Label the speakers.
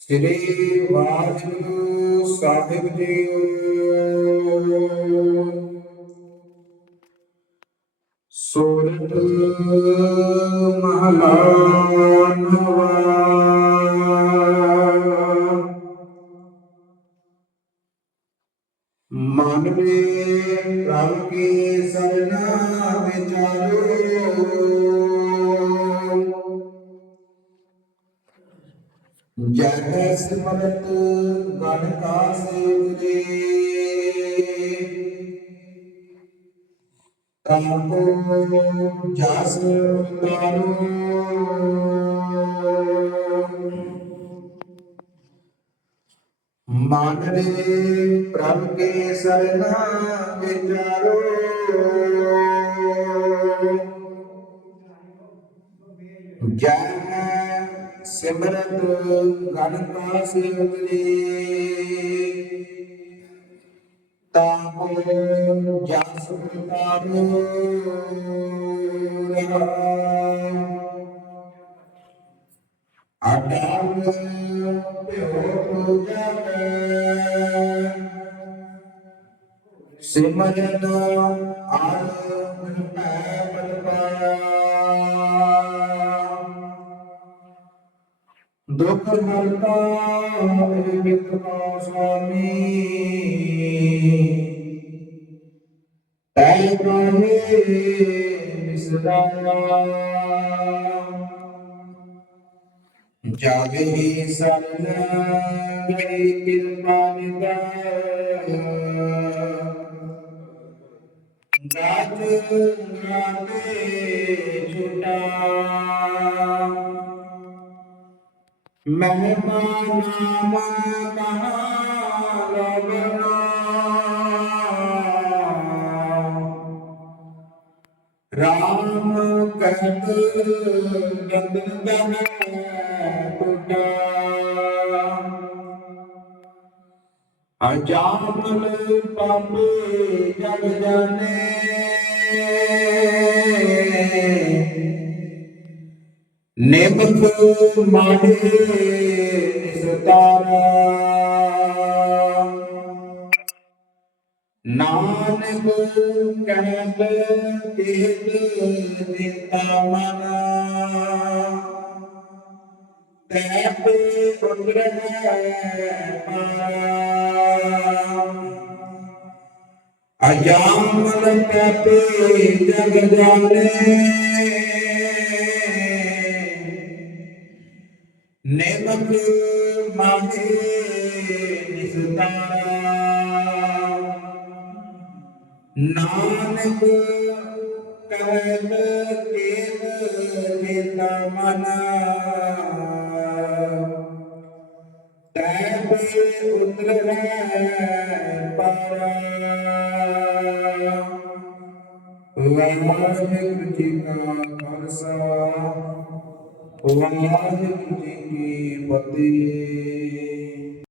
Speaker 1: ਸ੍ਰੀ ਵਾਹਿਗੁਰੂ ਸਾਹਿਬ ਜੀ। ਸੋਰਠ ਮਹਲਾ ਮਨ ਮੇ ਪ੍ਰਭ ਕੀ ਸਰਨਾ ਜੈ ਸਿਮਰਤ ਗਣ ਕਾ ਸੇਵ ਤਾਕੋ ਜਸ ਤਾਰੂ ਮਨ ਰੇ ਪ੍ਰਭ ਕੇ ਸਰਨਾ ਵਿਚਾਰੋ। ਜੈ ਸਿਮਰਤ ਗਣ ਕਾ ਸੇਵਕਰੀ ਤਾਕੋ ਜਸ ਤਾਰੂ ਅਡਾਲ ਪਿਓ ਪੂਜਨ ਸਿਮਰਨ ਆਲ ਦੁਖ ਹਰਤਾ ਮੇਰੇ ਮਿੱਤ ਕੋ ਸੁਆਮੀ। ਤੈ ਕਾਹੇ ਬਿਸਰਾਇਆ ਜਾਗੇ ਹੀ ਸਰਨ ਗਈ ਕਿਰਪਾ ਨਿਦਾਇਆ ਗਾਜ ਗਾਤੇ ਛੁਟਾ। ਮਹਿਮਾ ਨਾਮ ਕਹਾ ਰਾਮ ਕਹਿਤ ਗੰਦਨ ਦਨ ਟੁਟਾ ਅਜਾਮਲ ਪਾਪੇ ਨਿਮਕ ਮਾੜੇ ਨਿਸਤਾਰਾ। ਨਾਨਕ ਕਹਿਤ ਤੇਤ ਦਿੱਤਾ ਮਨ। ਤੈਪੇ ਉਤਰਹਿ ਅਜਾਮਲ ਤੈਪੇ ਜਗ ਜਾਣੇ। ਨਿਮਕ ਮਾਹੇ ਨਿਸਤਾਰਾ ਨਾਨਕ ਕਹਿਤ ਕੇਤ ਚੇਤਾ ਮਨ ਤੈਬੇ ਉਤਰੈ ਪਾਰਾ ਵਾਹਿਗੁਰੂ ਜੀ ਕਾ ਖਾਲਸਾ ਵਾਹਿਗੁਰੂ ਜੀ ਕੀ ਫਤਿਹ।